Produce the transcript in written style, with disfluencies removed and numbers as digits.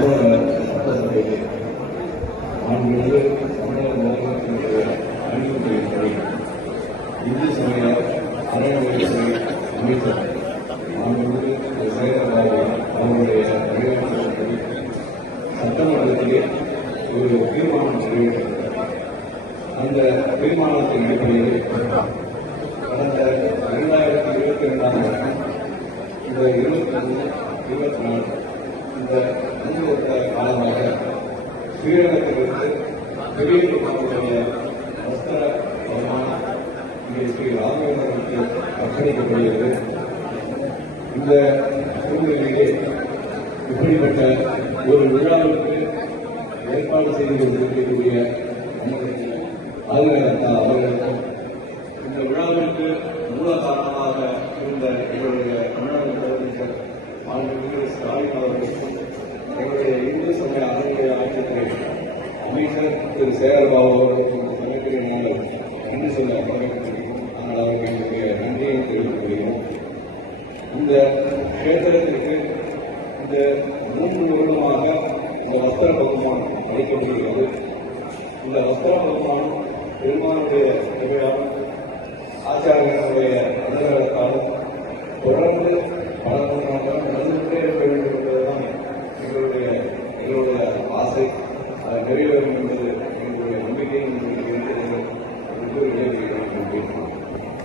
சட்டசபையிலே மாண்புமிகு தமிழக முதலமைச்சருடைய அறிவுறுத்தலின்படி இந்து சமய அறநிலையத்துறை அமைச்சர் மாண்புமிகு சேகரபாபு அவருடைய வழிகாட்டுதலின்படி சட்டமன்றத்திலே ஒரு தீர்மானம் நிறைவேற்றப்பட்டது. அந்த தீர்மானத்தின் அடிப்படையில் கடந்த 2022ஆம் வருடம் இந்த 23, 24 இந்த 5 வருட காலமாக ஸ்ரீரங்கத்திலிருந்து பெரிய பெருமாளுடைய வஸ்திர வருமானம் இங்கே ஸ்ரீ ராகவேந்திரனுக்கு அர்ப்பணிக்கப்படுகிறது. இந்த சூழ்நிலையிலே இப்படிப்பட்ட ஒரு விழாவிற்கு ஏற்பாடு செய்து கொண்டிருக்கக்கூடிய ஆளுநர் அவர்களுக்கும் இந்த விழாவிற்கு மூல காரணமாக இருந்த எங்களுடைய தமிழக முதலமைச்சர் மாண்புமிகு ஸ்டாலின் அவர்களுக்கும் எங்களுடைய இந்து சமய அறநிலைய ஆட்சித்துறை அமைச்சர் திரு சேகர்பாபு அவர்களுக்கும் இந்த சமயத்திலே நாங்கள் நன்றி சொல்ல கடமைப்பட்டிருக்கிறோம். நாங்கள் அவருக்கு எங்களுடைய நன்றியை தெரிவித்துக் கொள்கிறோம். இந்த கஷேத்திரத்திற்கு இந்த 3 வருடமாக இந்த வஸ்திர பகுமானம் அளிக்கப்படுகிறது. இந்த வஸ்திர பகுமானம் பெருமானுடைய நிகழால் ஆச்சாரியர்களுடைய அனுகிரகத்தாலும் தொடர்ந்து பல